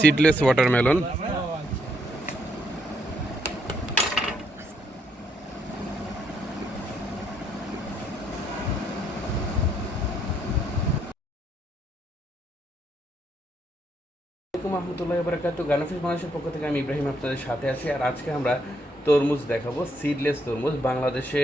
Seedless watermelon পক্ষ থেকে আমি ইব্রাহিম আপনাদের সাথে আছি। আর আজকে আমরা তরমুজ দেখাবো সিডলেস তরমুজ, বাংলাদেশে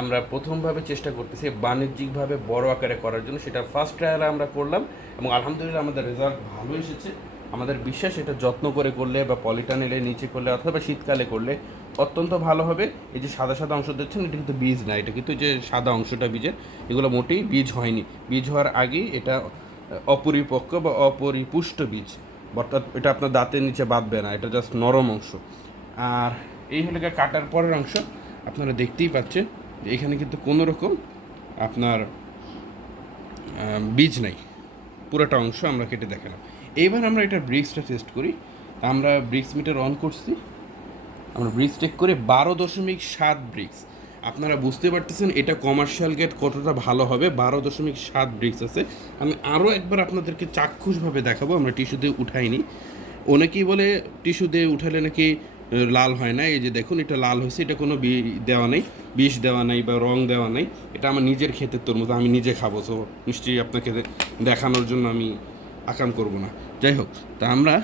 আমরা প্রথমভাবে চেষ্টা করতেছি বাণিজ্যিকভাবে বড় আকারে করার জন্য। সেটা ফার্স্ট ট্রায়ালে আমরা করলাম এবং আলহামদুলিল্লাহ আমাদের রেজাল্ট ভালো এসেছে। আমাদের বিশ্বাস এটা যত্ন করে করলে বা পলিটান এলে নিচে করলে অথবা শীতকালে করলে অত্যন্ত ভালো হবে। এই যে সাদা সাদা অংশ দেখছেন এটা কিন্তু বীজ না, এটা কিন্তু যে সাদা অংশটা বীজের, এগুলো মোটেই বীজ হয়নি। বীজ হওয়ার আগেই এটা অপরিপক্ক বা অপরিপুষ্ট বীজ। অর্থাৎ এটা আপনার দাঁতের নিচে বাঁধবে না, এটা জাস্ট নরম অংশ। আর এই হলো কাটার পরের অংশ, আপনারা দেখতেই পাচ্ছেন। এখানে কিন্তু কোনো রকম আপনার বীজ নাই। পুরোটা অংশ আমরা কেটে দেখালাম। এইবার আমরা এটা ব্রিক্সটা টেস্ট করি। আমরা ব্রিক্স মিটার অন করছি। আমরা ব্রিক্স চেক করে বারো দশমিক সাত ব্রিক্স। আপনারা বুঝতে পারতেছেন এটা কমার্শিয়াল গেট কতটা ভালো হবে। বারো দশমিক সাত ব্রিক্স আছে। আমি আরও একবার আপনাদেরকে চাক্ষুষভাবে দেখাবো। আমরা টিস্যু দিয়ে উঠাইনি। অনেকেই বলে টিস্যু দিয়ে উঠালে নাকি লাল হয় না এই যে দেখুন, এটা লাল হয়েছে, এটা কোনো বি দেওয়া নেই, বিষ দেওয়া নেই বা রং দেওয়া নেই, এটা আমার নিজের ক্ষেতের তরমুজ, আমি নিজে খাব, তো নিশ্চয়ই আপনাকে দেখানোর জন্য আমি আকাম করব না। যাই হোক, তা আমরা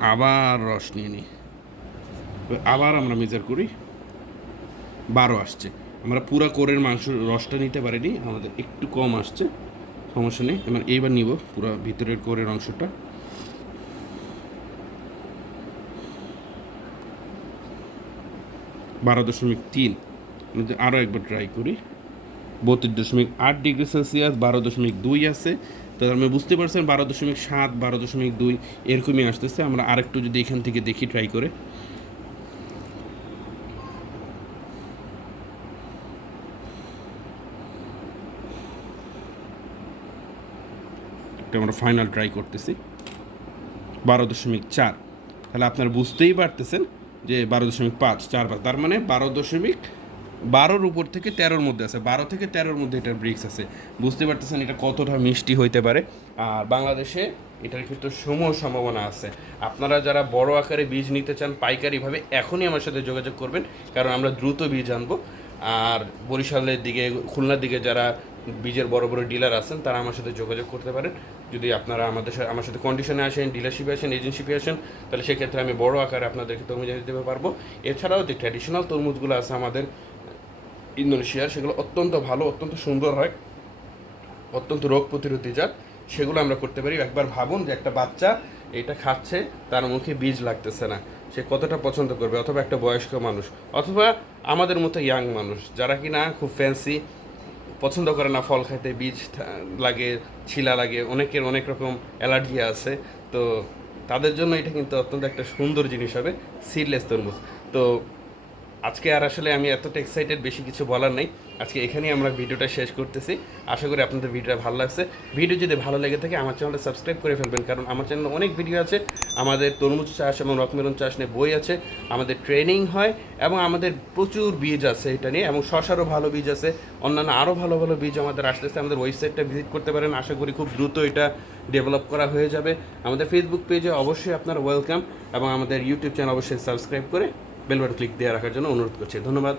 আবার রস নিয়ে নিই। আবার আমরা মেজার করি। বারো আসছে। আমরা পুরা কোরের মাংস রসটা নিতে পারিনি, আমাদের একটু কম আসছে, সমস্যা নেই। আমরা এইবার নিব পুরো ভিতরের কোরের অংশটা। বারো দশমিক তিন। আরও একবার ট্রাই করি। বত্রিশ দশমিক আট ডিগ্রি সেলসিয়াস বারো দশমিক দুই আছে। তো আপনি বুঝতে পারছেন, বারো দশমিক সাত, বারো দশমিক দুই এরকমই আসতেছে। আমরা আরেকটু যদি এখান থেকে দেখি ট্রাই করে। আমরা ফাইনাল ট্রাই করতেছি। বারো দশমিক চার। তাহলে আপনারা বুঝতেই পারতেছেন যে বারো দশমিক পাঁচ, চার পাঁচ, তার মানে বারো দশমিক বারোর উপর থেকে তেরোর মধ্যে আছে। বারো থেকে তেরোর মধ্যে এটার ব্রিক্স আছে। বুঝতে পারতেছেন এটা কতটা মিষ্টি হইতে পারে। আর বাংলাদেশে এটার কিন্তু সমূহ সম্ভাবনা আছে। আপনারা যারা বড় আকারে বীজ নিতে চান পাইকারিভাবে এখনই আমার সাথে যোগাযোগ করবেন, কারণ আমরা দ্রুত বীজ আনব। আর বরিশালের দিকে, খুলনার দিকে যারা বীজের বড় বড় ডিলার আছেন, তারা আমার সাথে যোগাযোগ করতে পারেন। যদি আপনারা আমাদের সাথে আমার সাথে কন্ডিশনে আসেন ডিলারশিপে আসেন এজেন্সিপে আসেন, তাহলে সেক্ষেত্রে আমি বড় আকারে আপনাদেরকে তরমুজ এনে দিতে পারব। এছাড়াও যে ট্র্যাডিশনাল তরমুজগুলো আছে আমাদের ইন্দোনেশিয়ার, সেগুলো অত্যন্ত ভালো, অত্যন্ত সুন্দর হয়। অত্যন্ত রোগ প্রতিরোধী জাত। সেগুলো আমরা করতে পারি। একবার ভাবুন যে একটা বাচ্চা এটা খাচ্ছে, তার মুখে বীজ লাগতেছে না। সে কতটা পছন্দ করবে? অথবা একটা বয়স্ক মানুষ, অথবা আমাদের মতো ইয়াং মানুষ, যারা কি না খুব ফ্যান্সি পছন্দ করে না ফল খাইতে, বীজ লাগে, ছিলা লাগে, অনেকের অনেক রকম অ্যালার্জি আছে। তো তাদের জন্য এটা কিন্তু অত্যন্ত একটা সুন্দর জিনিস হবে সিডলেস তরমুজ। তো আজকে আর আসলে আমি এতটা এক্সাইটেড বেশি কিছু বলার নেই। আজকে এখানেই আমরা ভিডিওটা শেষ করতেছি। আশা করি আপনাদের ভিডিওটা ভালো লাগছে। ভিডিও যদি ভালো লেগে থাকে, আমার চ্যানেলটা সাবস্ক্রাইব করে ফেলবেন, কারণ আমার চ্যানেলে অনেক ভিডিও আছে। আমাদের তরমুজ চাষ এবং রকমেরন চাষ নিয়ে বই আছে, আমাদের ট্রেনিং হয় এবং আমাদের প্রচুর বীজ আছে এটা নিয়ে, এবং শশারও ভালো বীজ আছে। অন্যান্য আরও ভালো ভালো বীজ আমাদের আসতেছে। আমাদের ওয়েবসাইটটা ভিজিট করতে পারেন। আশা করি খুব দ্রুত এটা ডেভেলপ করা হয়ে যাবে। আমাদের ফেসবুক পেজে অবশ্যই আপনারা ওয়েলকাম এবং আমাদের ইউটিউব চ্যানেল অবশ্যই সাবস্ক্রাইব করে বেল বাটন ক্লিক দিয়ে রাখার জন্য অনুরোধ করছি। ধন্যবাদ।